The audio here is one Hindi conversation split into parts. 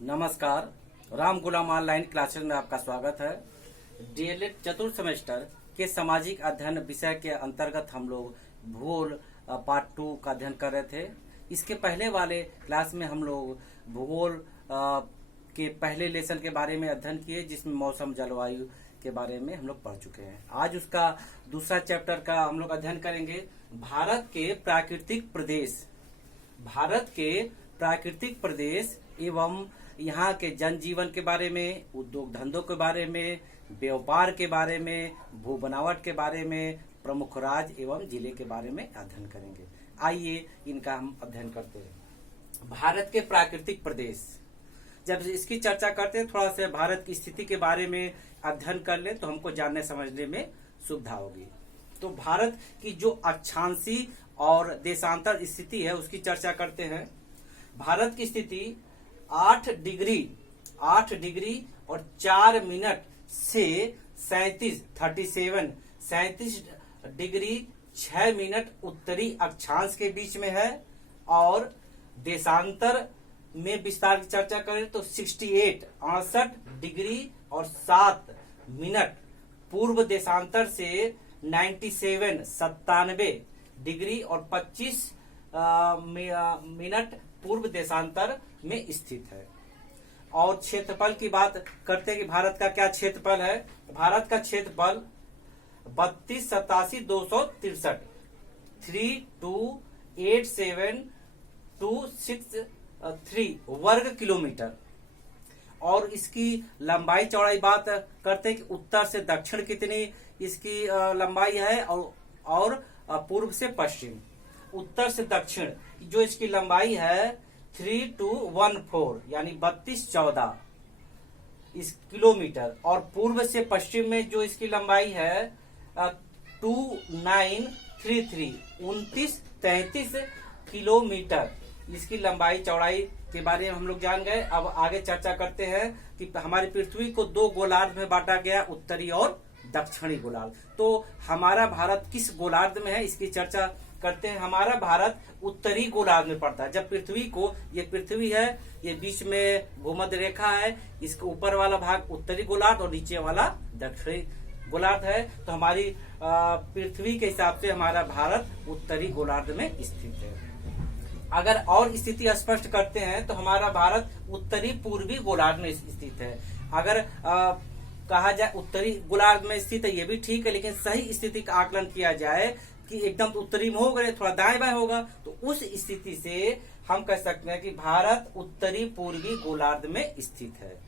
नमस्कार। राम गुलाम ऑनलाइन क्लासेस में आपका स्वागत है। डीएलएड चतुर्थ सेमेस्टर के सामाजिक अध्ययन विषय के अंतर्गत हम लोग भूगोल पार्ट 2 का अध्ययन कर रहे थे। इसके पहले वाले क्लास में हम लोग भूगोल के पहले लेसन के बारे में अध्ययन किए, जिसमें मौसम जलवायु के बारे में हम लोग पढ़ चुके हैं। आज उसका दूसरा चैप्टर का हम लोग अध्ययन करेंगे। भारत के प्राकृतिक प्रदेश एवं यहाँ के जनजीवन के बारे में, उद्योग धंधों के बारे में, व्यापार के बारे में, भू बनावट के बारे में, प्रमुख राज्य एवं जिले के बारे में अध्ययन करेंगे। आइए इनका हम अध्ययन करते हैं। भारत के प्राकृतिक प्रदेश, जब इसकी चर्चा करते हैं थोड़ा सा भारत की स्थिति के बारे में अध्ययन कर ले तो हमको जानने समझने में सुविधा होगी। तो भारत की जो अक्षांशीय और देशांतर स्थिति है उसकी चर्चा करते हैं। भारत की स्थिति 8 डिग्री और 4 मिनट से 37 डिग्री 6 मिनट उत्तरी अक्षांश के बीच में है, और देशांतर में विस्तार की चर्चा करें तो 68 डिग्री और 7 मिनट पूर्व देशांतर से 97 डिग्री और 25 मिनट पूर्व देशांतर में स्थित है। और क्षेत्रफल की बात करते हैं कि भारत का क्या क्षेत्रफल है। भारत का क्षेत्रफल 32,87,263 32,87,263 वर्ग किलोमीटर। और इसकी लंबाई चौड़ाई बात करते हैं कि उत्तर से दक्षिण कितनी इसकी लंबाई है, और पूर्व से पश्चिम। उत्तर से दक्षिण जो इसकी लंबाई है 3214 यानी 3214 इस किलोमीटर, और पूर्व से पश्चिम में जो इसकी लंबाई है 2933 किलोमीटर। इसकी लंबाई चौड़ाई के बारे में हम लोग जान गए। अब आगे चर्चा करते हैं कि हमारी पृथ्वी को 2 गोलार्ध में बांटा गया, उत्तरी और दक्षिणी गोलार्ध। तो हमारा भारत किस गोलार्ध में है इसकी चर्चा करते हैं। हमारा भारत उत्तरी गोलार्ध में पड़ता है। जब पृथ्वी को, ये पृथ्वी है, ये बीच में भूमध्य रेखा है, इसके ऊपर वाला भाग उत्तरी गोलार्ध और नीचे वाला दक्षिणी गोलार्ध है। तो हमारी पृथ्वी के हिसाब से हमारा भारत उत्तरी गोलार्ध में स्थित है। अगर और स्थिति स्पष्ट करते हैं तो हमारा भारत उत्तरी पूर्वी गोलार्ध में स्थित है। अगर कहा जाए उत्तरी गोलार्ध में स्थित है ये भी ठीक है, लेकिन सही स्थिति का आकलन किया जाए कि एकदम उत्तरी में हो गए, थोड़ा दाएं बाएं होगा, तो उस स्थिति से हम कह सकते हैं कि भारत उत्तरी पूर्वी गोलार्ध में स्थित है।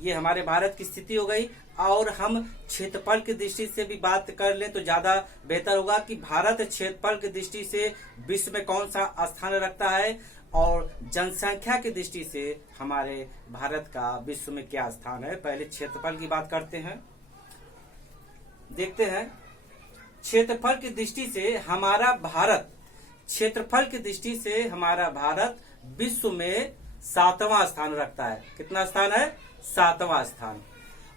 ये हमारे भारत की स्थिति हो गई। और हम क्षेत्रफल की दृष्टि से भी बात कर लें तो ज्यादा बेहतर होगा कि भारत क्षेत्रफल की दृष्टि से विश्व में कौन सा स्थान रखता है, और जनसंख्या की दृष्टि से हमारे भारत का विश्व में क्या स्थान है। पहले क्षेत्रफल की बात करते हैं, देखते हैं। क्षेत्रफल की दृष्टि से हमारा भारत विश्व में 7वां स्थान रखता है। कितना स्थान है? 7वां स्थान।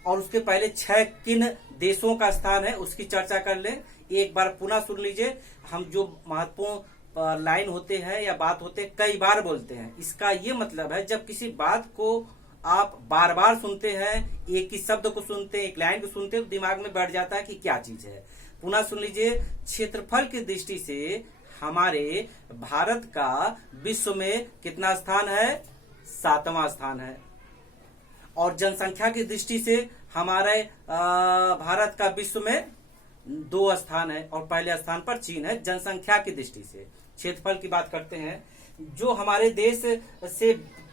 और उसके पहले 6 किन देशों का स्थान है उसकी चर्चा कर लें। एक बार पुनः सुन लीजिए। हम जो महत्वपूर्ण लाइन होते हैं या बात होते हैं कई बार बोलते हैं, इसका ये मतलब है जब किसी बात को आप बार बार सुनते हैं, एक ही शब्द को सुनते हैं, एक लाइन को सुनते हैं, तो दिमाग में बैठ जाता है कि क्या चीज है। पुनः सुन लीजिए। क्षेत्रफल की दृष्टि से हमारे भारत का विश्व में कितना स्थान है? 7वां स्थान है। और जनसंख्या की दृष्टि से हमारे भारत का विश्व में 2 स्थान है, और पहले स्थान पर चीन है जनसंख्या की दृष्टि से। क्षेत्रफल की बात करते हैं। जो हमारे देश से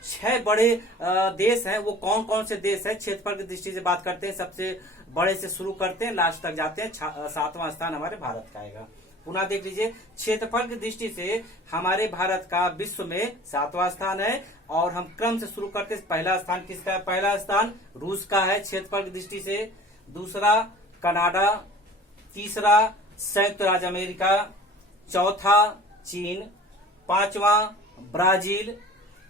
6 बड़े देश हैं वो कौन कौन से देश हैं क्षेत्रफल की दृष्टि से बात करते हैं। सबसे बड़े से शुरू करते हैं, लास्ट तक जाते हैं। 7वां स्थान हमारे भारत का आएगा। पुनः देख लीजिए। क्षेत्रफल की दृष्टि से हमारे भारत का विश्व में 7वां स्थान है, और हम क्रम से शुरू करते हैं। पहला स्थान किसका है? पहला स्थान रूस का है क्षेत्रफल की दृष्टि से। दूसरा कनाडा, तीसरा संयुक्त राज्य अमेरिका, चौथा चीन, 5वां ब्राजील,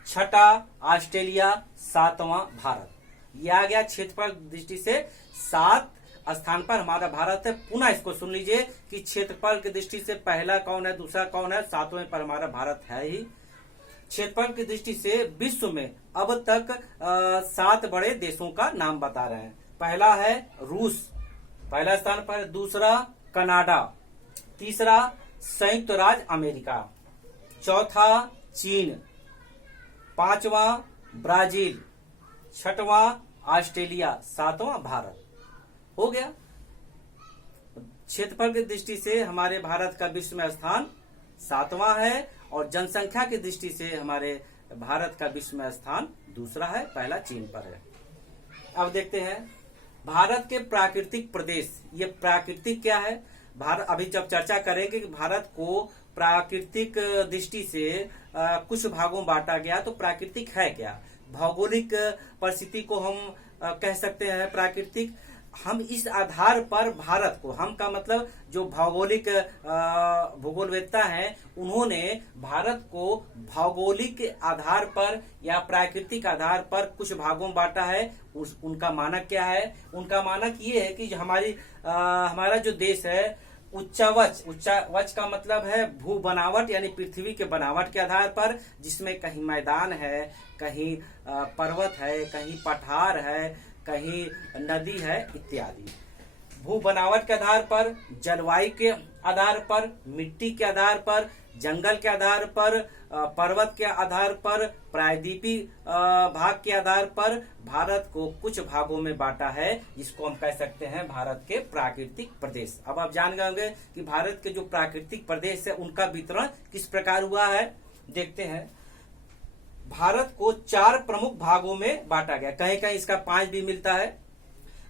6ठा ऑस्ट्रेलिया, 7वां भारत। यह आ गया क्षेत्रफल दृष्टि से 7 स्थान पर हमारा भारत है। पुनः इसको सुन लीजिए कि क्षेत्रफल की दृष्टि से पहला कौन है, दूसरा कौन है, 7वें पर हमारा भारत है ही। क्षेत्रफल की दृष्टि से विश्व में अब तक 7 बड़े देशों का नाम बता रहे हैं। पहला है रूस, पहला स्थान पर। दूसरा कनाडा, तीसरा संयुक्त राज्य अमेरिका, चौथा चीन, पांचवा ब्राजील, छठवां ऑस्ट्रेलिया, सातवां भारत। हो गया। क्षेत्रफल की दृष्टि से हमारे भारत का विश्व में स्थान 7वां है और जनसंख्या की दृष्टि से हमारे भारत का विश्व में स्थान दूसरा है, पहला चीन पर है। अब देखते हैं भारत के प्राकृतिक प्रदेश। ये प्राकृतिक क्या है? भारत, अभी जब चर्चा करेंगे कि भारत को प्राकृतिक दृष्टि से कुछ भागों में बांटा गया, तो प्राकृतिक है क्या? भौगोलिक परिस्थिति को हम कह सकते हैं प्राकृतिक। हम इस आधार पर भारत को, हम का मतलब जो भौगोलिक भूगोलवेत्ता हैं, उन्होंने भारत को भौगोलिक आधार पर या प्राकृतिक आधार पर कुछ भागों में बांटा है। उनका मानक क्या है? उनका मानक ये है कि हमारा जो देश है उच्चावच का मतलब है भू बनावट, यानी पृथ्वी के बनावट के आधार पर, जिसमें कहीं मैदान है, कहीं पर्वत है, कहीं पठार है, कहीं नदी है इत्यादि। भू बनावट के आधार पर, जलवायु के आधार पर, मिट्टी के आधार पर, जंगल के आधार पर, पर्वत के आधार पर, प्रायद्वीपीय भाग के आधार पर भारत को कुछ भागों में बांटा है, जिसको हम कह सकते हैं भारत के प्राकृतिक प्रदेश। अब आप जान गए होंगे कि भारत के जो प्राकृतिक प्रदेश है उनका वितरण किस प्रकार हुआ है। देखते हैं। भारत को 4 प्रमुख भागों में बांटा गया, कहीं कहीं इसका 5 भी मिलता है।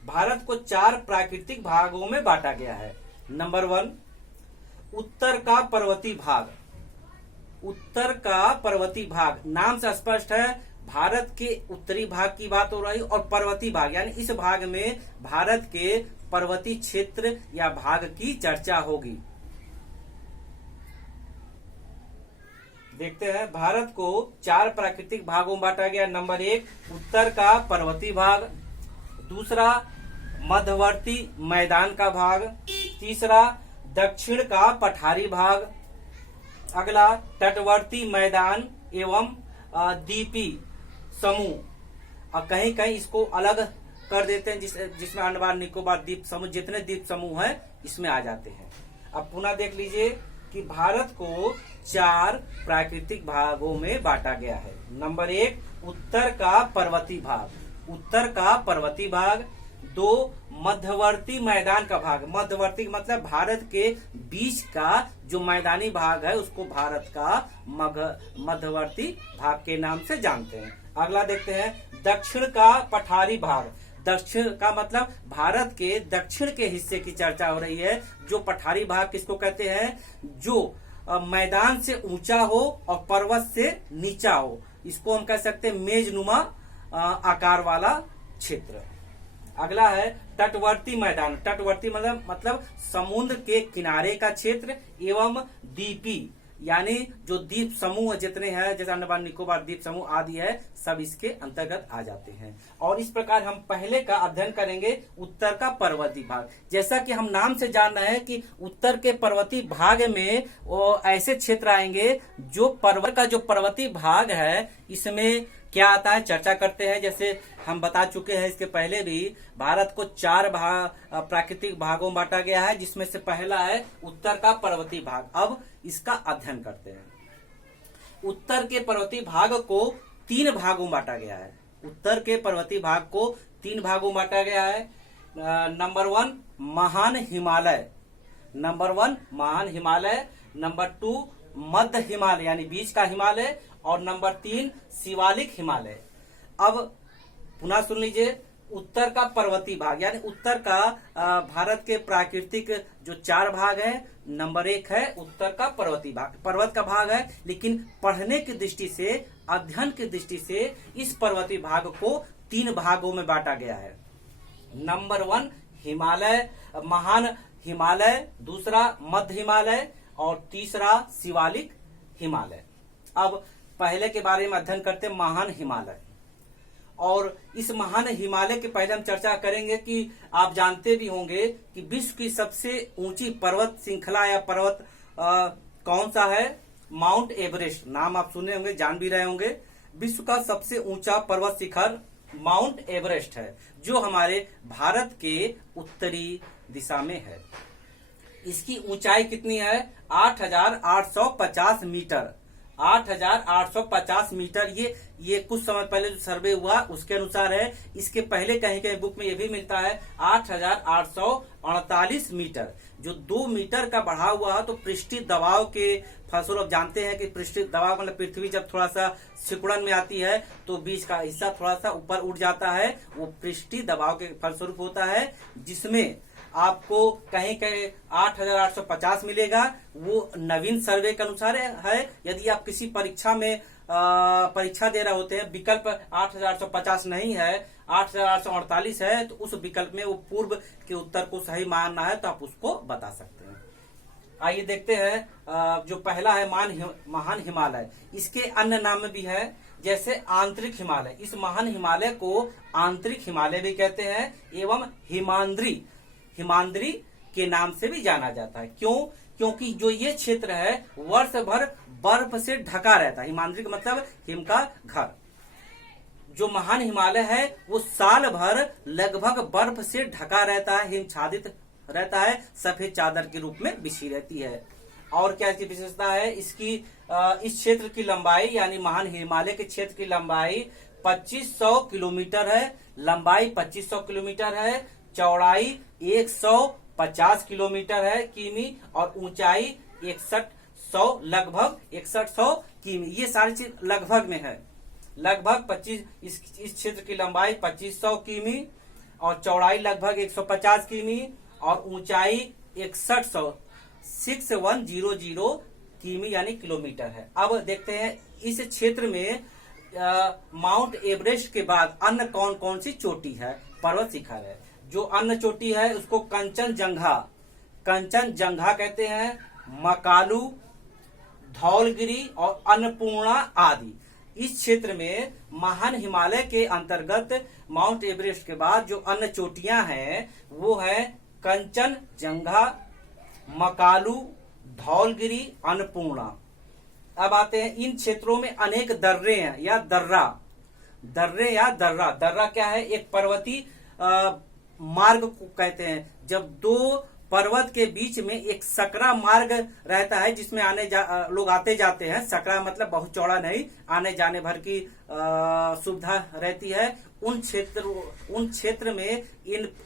भारत को 4 प्राकृतिक भागों में बांटा गया है। नंबर 1, उत्तर का पर्वतीय भाग। उत्तर का पर्वतीय भाग नाम से स्पष्ट है, भारत के उत्तरी भाग की बात हो रही, और पर्वतीय भाग यानी इस भाग में भारत के पर्वतीय क्षेत्र या भाग की चर्चा होगी। देखते हैं। भारत को 4 प्राकृतिक भागों में बांटा गया। नंबर 1, उत्तर का पर्वतीय भाग। दूसरा, मध्यवर्ती मैदान का भाग। तीसरा, दक्षिण का पठारी भाग। अगला, तटवर्ती मैदान एवं द्वीपीय समूह। और कहीं कहीं इसको अलग कर देते हैं, जिसमें अंडमान निकोबार द्वीप समूह, जितने द्वीप समूह हैं इसमें आ जाते हैं। अब पुनः देख लीजिए कि भारत को 4 प्राकृतिक भागों में बांटा गया है। नंबर 1, उत्तर का पर्वतीय भाग। उत्तर का पर्वतीय भाग। 2, मध्यवर्ती मैदान का भाग। मध्यवर्ती मतलब भारत के बीच का जो मैदानी भाग है उसको भारत का मध्यवर्ती भाग के नाम से जानते हैं। अगला देखते हैं, दक्षिण का पठारी भाग। दक्षिण का मतलब भारत के दक्षिण के हिस्से की चर्चा हो रही है। जो पठारी भाग किसको कहते हैं? जो मैदान से ऊंचा हो और पर्वत से नीचा हो, इसको हम कह सकते हैं मेजनुमा आकार वाला क्षेत्र। अगला है तटवर्ती मैदान। तटवर्ती मतलब समुद्र के किनारे का क्षेत्र एवं द्वीपीय, यानी जो द्वीप समूह जितने हैं, जैसे अंडमान निकोबार द्वीप समूह आदि है, सब इसके अंतर्गत आ जाते हैं। और इस प्रकार हम पहले का अध्ययन करेंगे उत्तर का पर्वतीय भाग। जैसा कि हम नाम से जान रहे हैं कि उत्तर के पर्वतीय भाग में वो ऐसे क्षेत्र आएंगे जो पर्वत का जो पर्वतीय भाग है इसमें क्या आता है, चर्चा करते हैं। जैसे हम बता चुके हैं इसके पहले भी, भारत को 4 प्राकृतिक भागों में बांटा गया है, जिसमें से पहला है उत्तर का पर्वतीय भाग। अब इसका अध्ययन करते हैं। उत्तर के पर्वतीय भाग को 3 भागों में बांटा गया है। उत्तर के पर्वतीय भाग को 3 भागों में बांटा गया है। नंबर 1, महान हिमालय। नंबर 1, महान हिमालय। नंबर 2, मध्य हिमालय यानी बीच का हिमालय। और नंबर 3, शिवालिक हिमालय। अब पुनः सुन लीजिए, उत्तर का पर्वतीय भाग यानी उत्तर का भारत के प्राकृतिक जो 4 भाग है, नंबर 1 है उत्तर का पर्वतीय भाग। पर्वत का भाग है, लेकिन पढ़ने की दृष्टि से, अध्ययन की दृष्टि से इस पर्वतीय भाग को 3 भागों में बांटा गया है। नंबर 1 हिमालय, महान हिमालय। दूसरा मध्य हिमालय और तीसरा शिवालिक हिमालय। अब पहले के बारे में अध्ययन करते हैं, महान हिमालय। और इस महान हिमालय के पहले हम चर्चा करेंगे कि आप जानते भी होंगे कि विश्व की सबसे ऊंची पर्वत श्रृंखला या पर्वत कौन सा है? माउंट एवरेस्ट, नाम आप सुने होंगे, जान भी रहे होंगे। विश्व का सबसे ऊंचा पर्वत शिखर माउंट एवरेस्ट है, जो हमारे भारत के उत्तरी दिशा में है। इसकी ऊंचाई कितनी है? 8,850 मीटर। 8,850 मीटर। ये कुछ समय पहले जो सर्वे हुआ उसके अनुसार है। इसके पहले कहीं कहीं बुक में ये भी मिलता है 8,848 मीटर, जो 2 मीटर का बढ़ा हुआ। तो पृष्ठीय दबाव के फलस्वरूप जानते हैं कि पृष्ठीय दबाव मतलब पृथ्वी जब थोड़ा सा सिकुड़न में आती है तो बीच का हिस्सा थोड़ा सा ऊपर उठ जाता है, वो पृष्ठीय दबाव के फलस्वरूप होता है, जिसमें आपको कहीं कहीं 8,850 मिलेगा। वो नवीन सर्वे के अनुसार है। यदि आप किसी परीक्षा में परीक्षा दे रहे होते हैं, विकल्प 8,850 नहीं है, 8,848 है, तो उस विकल्प में वो पूर्व के उत्तर को सही मानना है तो आप उसको बता सकते हैं। आइए देखते हैं जो पहला है महान हिमालय। इसके अन्य नाम भी है, जैसे आंतरिक हिमालय। इस महान हिमालय को आंतरिक हिमालय भी कहते हैं एवं हिमाद्री के नाम से भी जाना जाता है। क्यों? क्योंकि जो ये क्षेत्र है वर्ष भर बर्फ से ढका रहता है। हिमाद्री का मतलब हिम का घर। जो महान हिमालय है वो साल भर लगभग बर्फ से ढका रहता है, हिमच्छादित रहता है, सफेद चादर के रूप में बिछी रहती है। और क्या इसकी विशेषता है? इसकी इस क्षेत्र की लंबाई, यानी महान हिमालय के क्षेत्र की लंबाई 2500 किलोमीटर है। लंबाई 2500 किलोमीटर है, चौड़ाई 150 किलोमीटर है किमी, और ऊंचाई 6100 लगभग 6100 किमी। ये सारी चीज लगभग में है। लगभग 25 इस क्षेत्र की लंबाई 2500 किमी और चौड़ाई लगभग 150 किमी और ऊंचाई 6100 किमी यानी किलोमीटर है। अब देखते हैं इस क्षेत्र में माउंट एवरेस्ट के बाद अन्य कौन कौन सी चोटी है, पर्वत शिखर है। जो अन्य चोटी है उसको कंचनजंगा कहते हैं, मकालू, धौलगिरी और अन्नपूर्णा आदि। इस क्षेत्र में महान हिमालय के अंतर्गत माउंट एवरेस्ट के बाद जो अन्य चोटियां हैं वो है कंचनजंगा, मकालू, धौलगिरी, अन्नपूर्णा। अब आते हैं इन क्षेत्रों में अनेक दर्रे हैं या दर्रा क्या है? एक पर्वतीय मार्ग को कहते हैं। जब दो पर्वत के बीच में एक सकरा मार्ग रहता है जिसमें लोग आते जाते हैं। सकरा मतलब बहुत चौड़ा नहीं, आने जाने भर की सुविधा रहती है। उन क्षेत्र में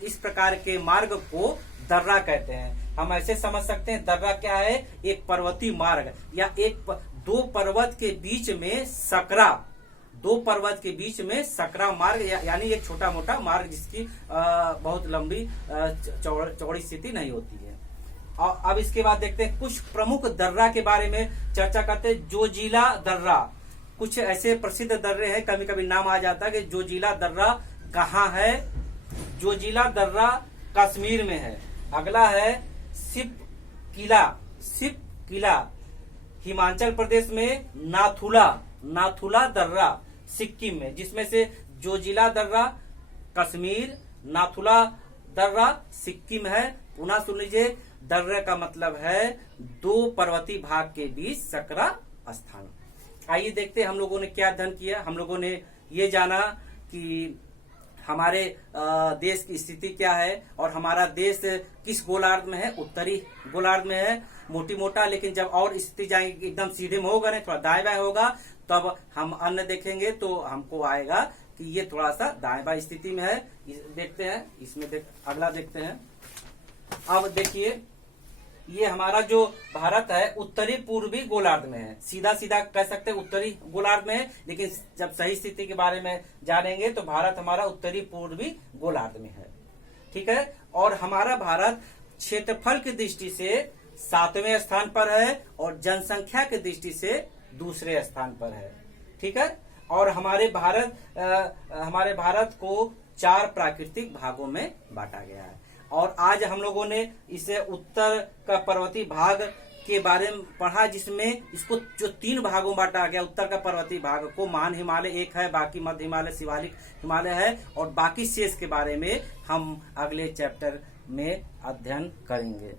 इस प्रकार के मार्ग को दर्रा कहते हैं। हम ऐसे समझ सकते हैं दर्रा क्या है? एक पर्वतीय मार्ग या दो पर्वत के बीच में सकरा मार्ग यानी एक छोटा मोटा मार्ग जिसकी बहुत लंबी चौड़ी स्थिति नहीं होती है। और अब इसके बाद देखते हैं कुछ प्रमुख दर्रा के बारे में चर्चा करते हैं। जोजिला दर्रा, कुछ ऐसे प्रसिद्ध दर्रे हैं, कभी कभी नाम आ जाता है कि जोजिला दर्रा कहाँ है। जोजिला दर्रा कश्मीर में है। अगला है सिप किला हिमाचल प्रदेश में, नाथुला दर्रा सिक्किम में, जिसमें से जोजिला दर्रा कश्मीर, नाथुला दर्रा सिक्किम है। पुनः सुन लीजिए, दर्रा का मतलब है दो पर्वतीय भाग के बीच सकरा स्थान। आइए देखते हैं हम लोगों ने क्या अध्ययन किया। हम लोगों ने ये जाना कि हमारे देश की स्थिति क्या है और हमारा देश किस गोलार्ध में है। उत्तरी गोलार्ध में है मोटी मोटा, लेकिन जब और स्थिति जाएंगे एकदम सीधे में होगा नहीं, थोड़ा दाएं बाएं होगा, तब हम अन्य देखेंगे तो हमको आएगा कि ये थोड़ा सा दाएं बाएं स्थिति में है। देखते हैं इसमें अगला देखते हैं। अब देखिए ये हमारा जो भारत है उत्तरी पूर्वी गोलार्ध में है। सीधा कह सकते हैं उत्तरी गोलार्ध में है, लेकिन जब सही स्थिति के बारे में जानेंगे तो भारत हमारा उत्तरी पूर्वी गोलार्ध में है। ठीक है। और हमारा भारत क्षेत्रफल की दृष्टि से 7वें स्थान पर है और जनसंख्या की दृष्टि से दूसरे स्थान पर है। ठीक है। और हमारे भारत को 4 प्राकृतिक भागों में बांटा गया है। और आज हम लोगों ने इसे उत्तर का पर्वतीय भाग के बारे में पढ़ा, जिसमें इसको जो 3 भागों में बांटा गया। उत्तर का पर्वतीय भाग को महान हिमालय एक है, बाकी मध्य हिमालय, शिवालिक हिमालय है, और बाकी शेष के बारे में हम अगले चैप्टर में अध्ययन करेंगे।